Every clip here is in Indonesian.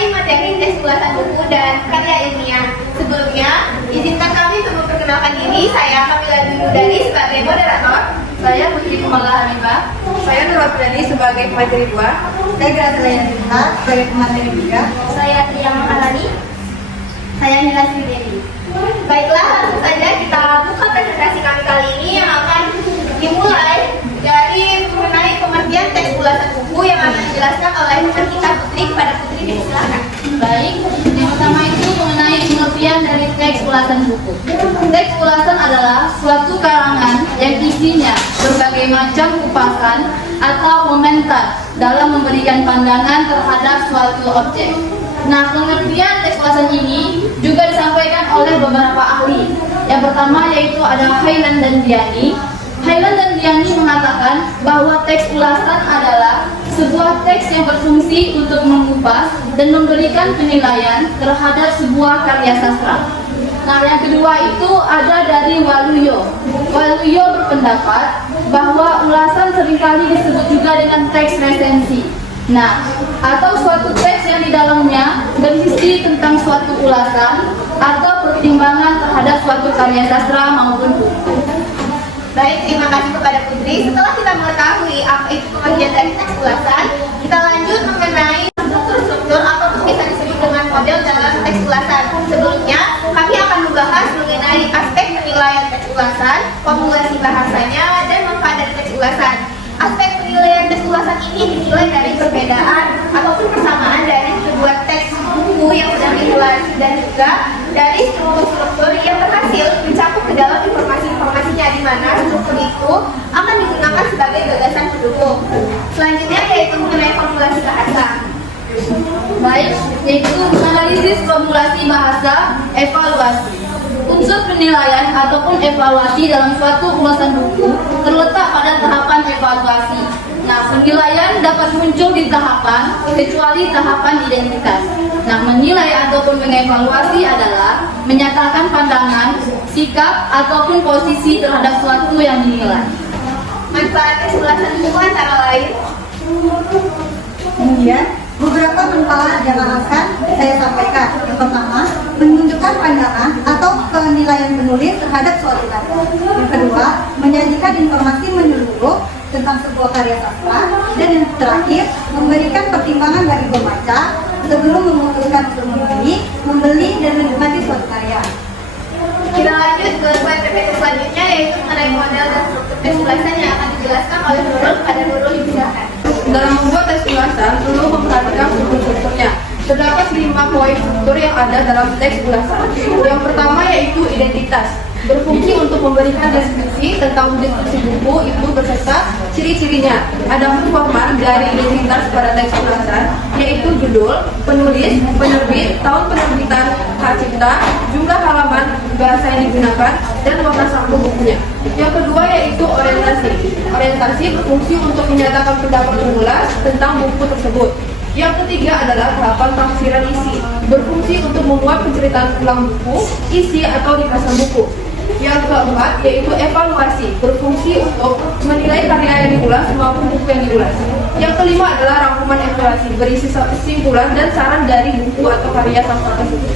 mengenai materi tes ulasan buku dan karya ilmiah. Sebelumnya, izinkan kami untuk memperkenalkan diri. Saya Kamila Dudari sebagai moderator. Saya Putri Kumala Hanifah. Saya Nur Aprani sebagai pemateri 2. Saya Graciela Yantika sebagai pemateri 3. Saya Tia Maharani. Saya Nila Sridewi. Baiklah, langsung saja kita buka presentasi kami kali ini yang akan dimulai dari mengenai pengertian teks ulasan buku yang akan dijelaskan oleh teman kita Putri. Kepada Putri, silakan. Baik, yang pertama itu mengenai pengertian dari teks ulasan buku. Teks ulasan adalah suatu karangan yang isinya berbagai macam kupasan atau komentar dalam memberikan pandangan terhadap suatu objek. Nah, pengertian teks ulasan ini juga disampaikan oleh beberapa ahli. Yang pertama yaitu ada Highland dan Diani. Highland dan Diani mengatakan bahwa teks ulasan adalah sebuah teks yang berfungsi untuk mengupas dan memberikan penilaian terhadap sebuah karya sastra. Nah, yang kedua itu ada dari Waluyo. Waluyo berpendapat bahwa ulasan seringkali disebut juga dengan teks resensi. Nah, atau suatu teks yang di dalamnya berisi tentang suatu ulasan atau pertimbangan terhadap suatu karya sastra maupun buku. Baik, terima kasih kepada Putri. Setelah kita mengetahui apa itu pengertian dari teks ulasan, kita lanjut mengenai struktur-struktur atau bisa disebut dengan model dalam teks ulasan. Sebelumnya, kami akan membahas mengenai aspek penilaian teks ulasan, formulasi bahasanya, dan manfaat dari teks ulasan. Aspek penilaian teks ulasan ini dinilai dari perbedaan ataupun persamaan dari kedua teks buku yang sedang diulas dan juga dari struktur-struktur yang berhasil mencakup ke dalam informasi-informasinya, di mana struktur itu akan digunakan sebagai gagasan pendukung. Selanjutnya yaitu mengenai formulasi bahasa. Baik, yaitu analisis formulasi bahasa, evaluasi. Unsur penilaian ataupun evaluasi dalam suatu ulasan buku terletak pada tahapan evaluasi. Nah, penilaian dapat muncul di tahapan kecuali tahapan identitas. Nah, menilai ataupun mengevaluasi adalah menyatakan pandangan, sikap ataupun posisi terhadap suatu yang dinilai. Manfaat tes ulasan buku antara lain. Kemudian, beberapa manfaat yang akan saya sampaikan. Yang pertama, menunjukkan pandangan atau penilaian penulis terhadap suatu karya. Yang kedua, menyajikan informasi menyeluruh tentang sebuah karya sastra. Dan yang terakhir, memberikan pertimbangan bagi pembaca sebelum memutuskan untuk membeli dan menikmati suatu karya. Kita lanjut ke poin PPT selanjutnya yaitu mengenai model dan struktur tes ulasan yang akan dijelaskan oleh Nurul. Pada Nurul, silakan. Dalam membuat tes ulasan, perlu memperhatikan struktur-strukturnya. Terdapat 5 poin struktur yang ada dalam teks ulasan. Yang pertama yaitu identitas. Berfungsi untuk memberikan deskripsi tentang deskripsi buku itu beserta ciri-cirinya. Ada format dari identitas pada teks ulasan, yaitu judul, penulis, penerbit, tahun penerbitan, hak cipta, jumlah halaman, bahasa yang digunakan, dan warna saku bukunya. Yang kedua yaitu orientasi. Orientasi berfungsi untuk menyatakan pendapat penulis tentang buku tersebut. Yang ketiga adalah tahapan tafsiran isi. Berfungsi untuk membuat penceritaan ulang buku, isi atau ringkasan buku. Yang keempat yaitu evaluasi, berfungsi untuk menilai karya yang diulas maupun buku yang diulas. Yang kelima adalah rangkuman evaluasi, berisi kesimpulan dan saran dari buku atau karya sastra tersebut.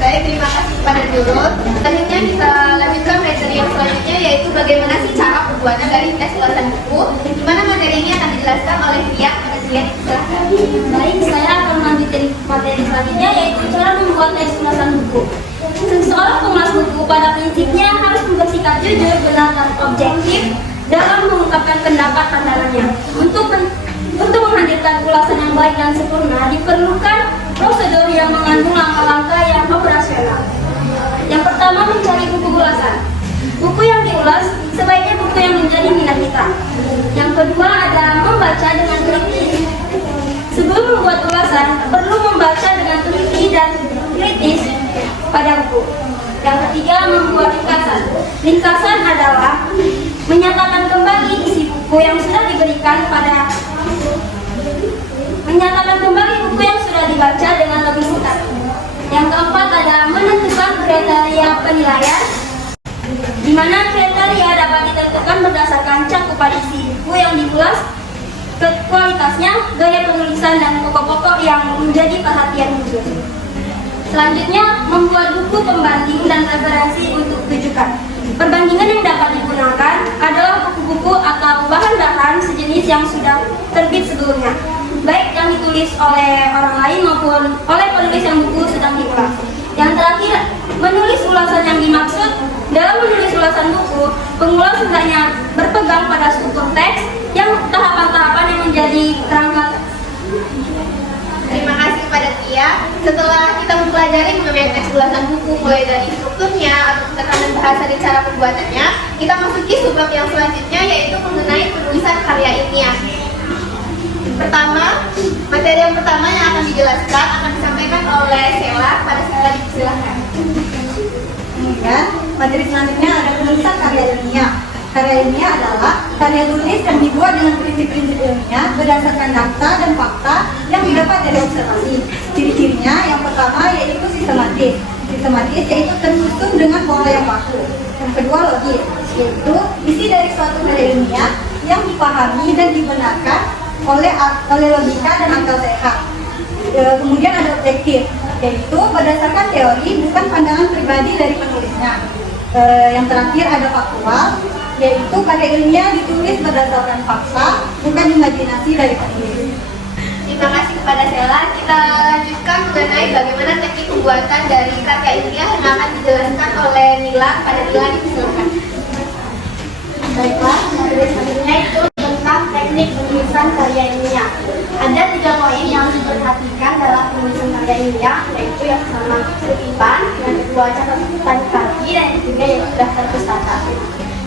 Baik, terima kasih kepada Nurul. Selanjutnya kita lanjutkan materi yang selanjutnya yaitu bagaimana sih cara pembuatan dari tes ulasan buku, di mana materi ini akan dijelaskan oleh Tia. Silakan. Baik, saya akan melanjutkan materi selanjutnya yaitu cara membuat teks ulasan buku. Seorang pengulas buku pada prinsipnya harus bersikap jujur, benar dan objektif dalam mengungkapkan pendapat pandangannya. Untuk menghadirkan ulasan yang baik dan sempurna diperlukan prosedur yang mengandung langkah-langkah yang operasional. Yang pertama, mencari buku ulasan. Buku yang diulas sebaiknya buku yang menjadi minat kita. Yang kedua ada membaca dengan teliti. Sebelum membuat ulasan, perlu membaca dengan teliti dan kritis pada buku. Yang ketiga, membuat ringkasan. Ringkasan adalah menyatakan kembali isi buku yang sudah diberikan menyatakan kembali buku yang sudah dibaca dengan lebih singkat. Yang keempat ada menentukan kriteria penilaian, di mana kriteria dapat ditentukan berdasarkan cakupan isi buku yang diulas, kualitasnya, gaya penulisan, dan pokok-pokok yang menjadi perhatian khusus. Selanjutnya, membuat buku pembanding dan referensi untuk rujukan. Perbandingan yang dapat digunakan adalah buku-buku atau bahan-bahan sejenis yang sudah terbit sebelumnya, baik yang ditulis oleh orang lain maupun oleh penulis yang buku sedang diulas. Yang terakhir, menulis ulasan yang dimaksud. Dalam menulis ulasan buku, pengulas hendaknya berpegang pada struktur teks yang tahapan-tahapan yang menjadi kerangka. Terima kasih kepada Tia. Setelah kita mempelajari mengenai teks ulasan buku mulai dari strukturnya atau tekanan bahasa dan cara pembuatannya, kita masuki subbab yang selanjutnya yaitu mengenai penulisan karya ilmiah. Pertama, materi yang pertama yang akan dijelaskan akan disampaikan oleh Sheila. Pada Sheila dipersilakan. Kemudian, materi selanjutnya ada penulisan karya ilmiah. Karya ilmiah adalah karya tulis yang dibuat dengan prinsip-prinsip ilmiah berdasarkan data dan fakta yang didapat dari observasi. Ciri-cirinya yang pertama yaitu sistematis. Sistematis yaitu tersusun dengan pola yang baku. Yang kedua logis, yaitu isi dari suatu karya ilmiah yang dipahami dan dibenarkan oleh logika dan akal sehat. Kemudian ada objektif, yaitu berdasarkan teori bukan pandangan pribadi dari penulisnya. Yang terakhir ada faktual, yaitu karya ilmiah ditulis berdasarkan fakta bukan imajinasi dari penulis. Terima kasih kepada Sheila. Kita lanjutkan mengenai bagaimana teknik pembuatan dari karya ilmiah yang akan dijelaskan oleh Nila. Pada Nila dipersilakan. Baiklah, materi selanjutnya itu tentang teknik penulisan karya ilmiah. Ada 3 poin yang harus diperhatikan dalam penulisan karya ilmiah, yaitu yang pertama kutipan, yang kedua catatan kaki, dan yang ketiga yaitu daftar pustaka.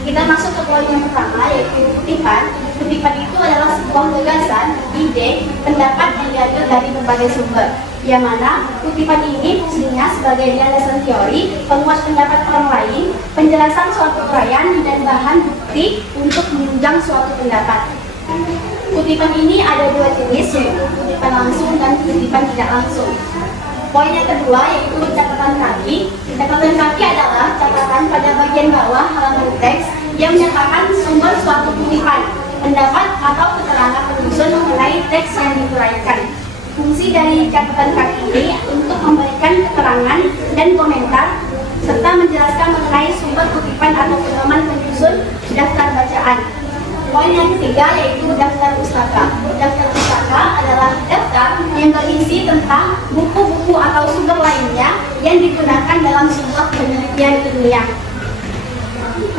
Kita masuk ke poin yang pertama, yaitu kutipan. Kutipan itu adalah sebuah gagasan, ide, pendapat yang diambil dari berbagai sumber, yang mana kutipan ini fungsinya sebagai landasan teori, penguat pendapat orang lain, penjelasan suatu uraian, dan bahan bukti untuk menunjang suatu pendapat. Kutipan ini ada 2 jenis, yaitu kutipan langsung dan kutipan tidak langsung. Poin yang kedua yaitu catatan kaki. Catatan kaki adalah catatan pada bagian bawah halaman teks yang menyatakan sumber suatu kutipan, pendapat atau keterangan penyusun mengenai teks yang diuraikan. Fungsi dari catatan kaki ini untuk memberikan keterangan dan komentar serta menjelaskan mengenai sumber kutipan atau pedoman penyusun daftar bacaan. Poin yang ketiga yaitu daftar pustaka. Daftar pustaka adalah daftar yang berisi tentang buku-buku atau sumber lainnya yang digunakan dalam sebuah penelitian ilmiah.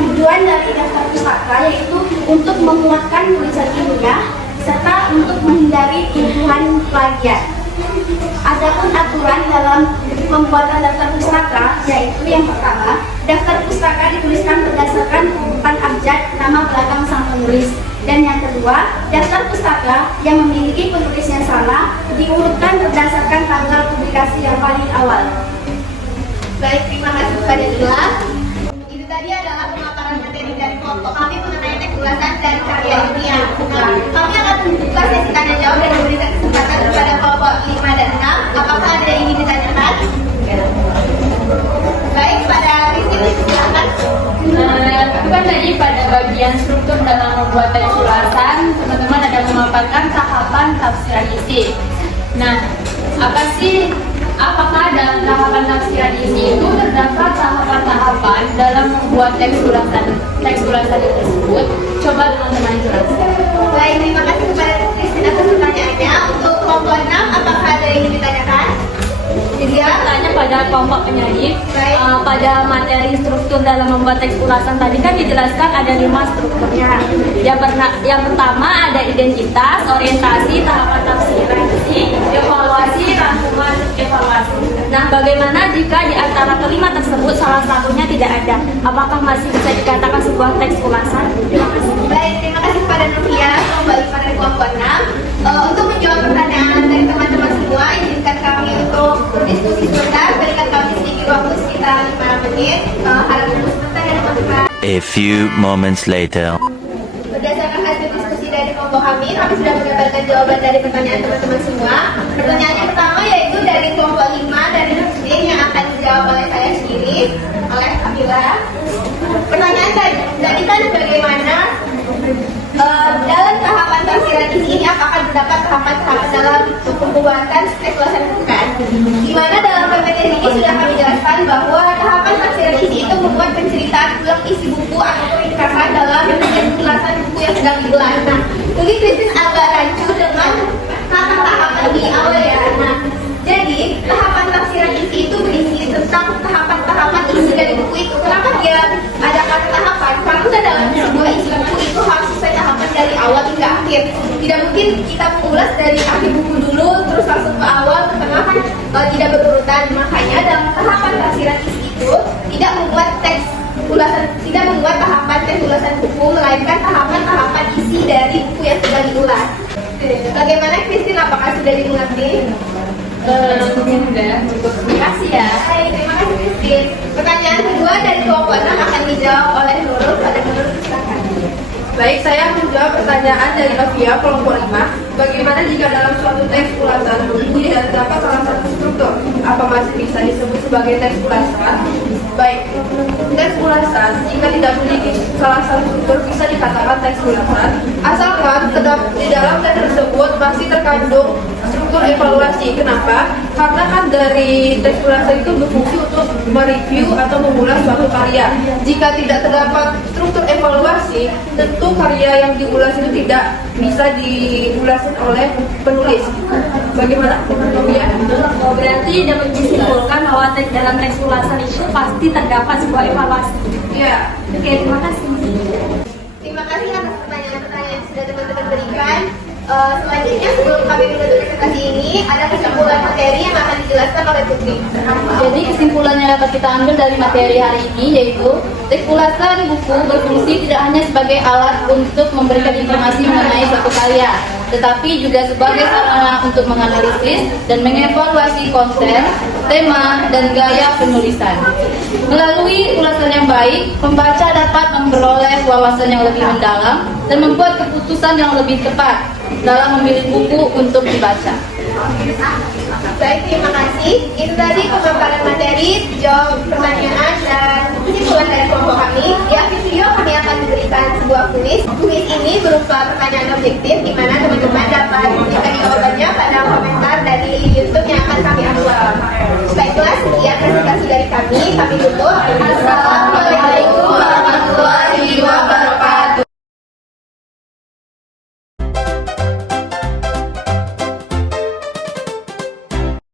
Tujuan dari daftar pustaka yaitu untuk menguatkan tulisan ilmiah serta untuk menghindari tuduhan plagiat. Adapun aturan dalam pembuatan daftar pustaka yaitu yang pertama, daftar pustaka dituliskan berdasarkan urutan abjad nama belakang sang penulis. Dan yang kedua, daftar pustaka yang memiliki penulis yang sama diurutkan berdasarkan tanggal publikasi yang paling awal. Baik, terima kasih kepada Nila. Itu tadi adalah pemaparan materi dari kelompok kami mengenai teks ulasan dan karya ilmiah. Nah, kami akan membuka sesi tanya jawab dan memberikan kesempatan kepada kelompok 5 dan 6. Apakah ada yang ingin ditanyakan? Baik, pada Rizky silakan. Itu kan tadi pada bagian struktur dalam membuat teks ulasan, teman-teman ada memaparkan tahapan tafsiran isi. Nah, apakah dalam tahapan tafsiran isi itu terdapat tahapan-tahapan dalam membuat teks ulasan itu tersebut? Coba teman-teman jelaskan. Baik, terima kasih kepada Rizky atas pertanyaannya. Untuk kelompok 6, apakah ada yang ingin ditanyakan? Dia tanya pada kelompok penyanyi. Baik. Pada materi struktur dalam membuat teks ulasan tadi kan dijelaskan ada 5 strukturnya. Yang pertama ada identitas, orientasi, tahapan tafsiran, evaluasi, rangkuman, evaluasi. Nah, bagaimana jika di antara kelima tersebut salah satunya tidak ada? Apakah masih bisa dikatakan sebuah teks ulasan? Terima kasih. Baik, terima kasih kepada Novia, kembali pada kelompok 6. Untuk menjawab pertanyaan dari teman-teman semua, izinkan kami untuk berdiskusi sebentar. Berikan kami sedikit waktu sekitar 5 menit. Harap tunggu sebentar ya teman-teman. A few moments later. Berdasarkan hasil diskusi dari kelompok kami sudah mendapatkan jawaban dari pertanyaan teman-teman semua. Pertanyaan yang pertama yaitu dari kelompok 5 dari Nusrin yang akan dijawab oleh saya sendiri, oleh Kamila. Pertanyaan tadi kan bagaimana dalam tahapan tafsiran ini apakah terdapat tahapan-tahapan dalam pembuatan teks ulasan buku kan. Di mana dalam materi ini sudah kami jelaskan bahwa tahapan taksiran isi itu membuat penceritaan ulang isi buku atau ringkasan dalam ulasan buku yang sedang diulas. Nah, mungkin Christine agak rancu dengan tahapan-tahapan di awal ya. Nah, jadi tahapan taksiran isi itu berisi tentang tahapan-tahapan isi dari buku itu. Kenapa dia ada kata tahapan? Karena dalam sebuah isi buku itu harus sesuai tahapan dari awal hingga akhir. Tidak mungkin kita mengulas dari akhir buku dulu terus langsung ke awal, ke tengah kan tidak berurutan. Makanya dalam tahapan taksiran isi itu tidak membuat tahapan teks ulasan buku, melainkan tahapan-tahapan isi dari buku yang sedang diulas. Bagaimana Christine? Apakah sudah dimengerti? Terima kasih ya. Hai, terima kasih Christine. Pertanyaan kedua dari kelompok 6 akan dijawab oleh Nurul. Pada Nurul, silakan. Baik, saya akan menjawab pertanyaan dari Novia kelompok 5. Bagaimana jika dalam suatu teks ulasan buku tidak terdapat salah satu struktur? Apa masih bisa disebut sebagai teks ulasan? Baik, teks ulasan jika tidak memiliki salah satu struktur bisa dikatakan teks ulasan, asalkan di dalam teks tersebut masih terkandung struktur evaluasi. Kenapa? Karena kan dari teks ulasan itu berfungsi untuk mereview atau mengulas suatu karya. Jika tidak terdapat struktur evaluasi, tentu karya yang diulas itu tidak bisa diulas oleh penulis. Bagaimana? Oh, berarti dapat disimpulkan bahwa dalam teks ulasan itu pasti terdapat sebuah evaluasi. Ya. Oke, terima kasih. Terima kasih atas pertanyaan-pertanyaan yang sudah teman-teman berikan. Selanjutnya sebelum kami menutup presentasi ini, ada kesimpulan materi yang akan dijelaskan oleh Putri. Jadi kesimpulan yang dapat kita ambil dari materi hari ini yaitu teks ulasan buku berfungsi tidak hanya sebagai alat untuk memberikan informasi mengenai suatu karya, tetapi juga sebagai sarana untuk menganalisis dan mengevaluasi konten, tema, dan gaya penulisan. Melalui ulasan yang baik, pembaca dapat memperoleh wawasan yang lebih mendalam dan membuat keputusan yang lebih tepat dalam memilih buku untuk dibaca. Baik, terima kasih. Itu tadi pemaparan materi, jawab pertanyaan, dan kesimpulan dari kelompok kami. Di akhir video kami akan memberikan sebuah kuis. Kuis ini berupa pertanyaan objektif, di mana teman-teman dapat memberikan jawabannya pada komentar dari YouTube yang akan kami upload. Baiklah, sekian presentasi dari kami. Kami tutup. Assalamualaikum.